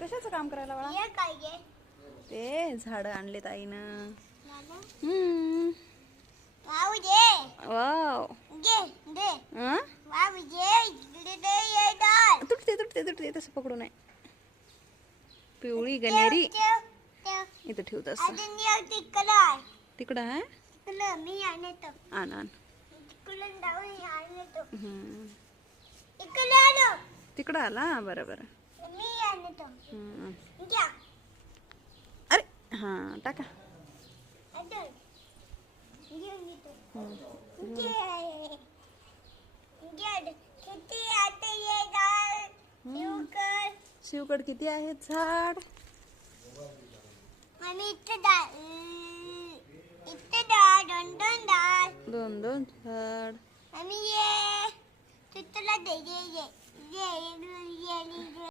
कशाचं काम करायला बाळा? ये काय ये ते झाड आणलेत आईनं. झालं वाव दे वाव. दे दे हं? वाव दे दे ये डाल तुटते तुटते तुटते तसं पकडू नये. पिवळी गणेरी इथं ठेवत असं. अजून ये तिकडं तिकडं आहे. तिकडं मी आणतो आण आण. तिकडून जाऊन आणतो हम्म. इकडे आलो तिकडं आला बरं बरं. मी आणतो हम्म. घ्या अरे हां टाका. अजून घेऊन येतो हम्म. किती आता ये डाळ लवकर शिवकड किती आहेत झाड? मम्मी इथं डाळ दोन दोन डाळ दोन दोन झाड. मम्मी ये तुला दे ये ये ये